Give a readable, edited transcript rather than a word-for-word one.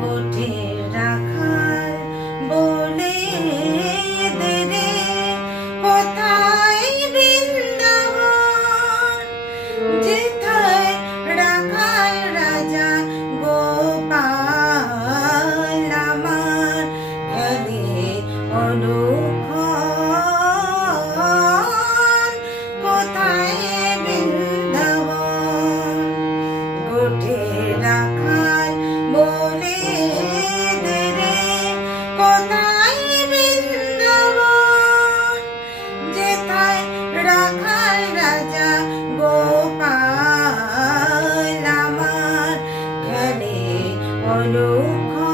গোঠে রাখাল বলে দে রে কোথায় বৃন্দাবন, যেথায় রাখাল রাজা গোপাল আমার খেলে অনুক্ষণ, কোথায় বৃন্দাবন। গোঠে রাখাল বলে দে রে কোথায় বৃন্দাবন, যেথায় রাখাল রাজা গোপাল আমার খেলে অনুক্ষণ।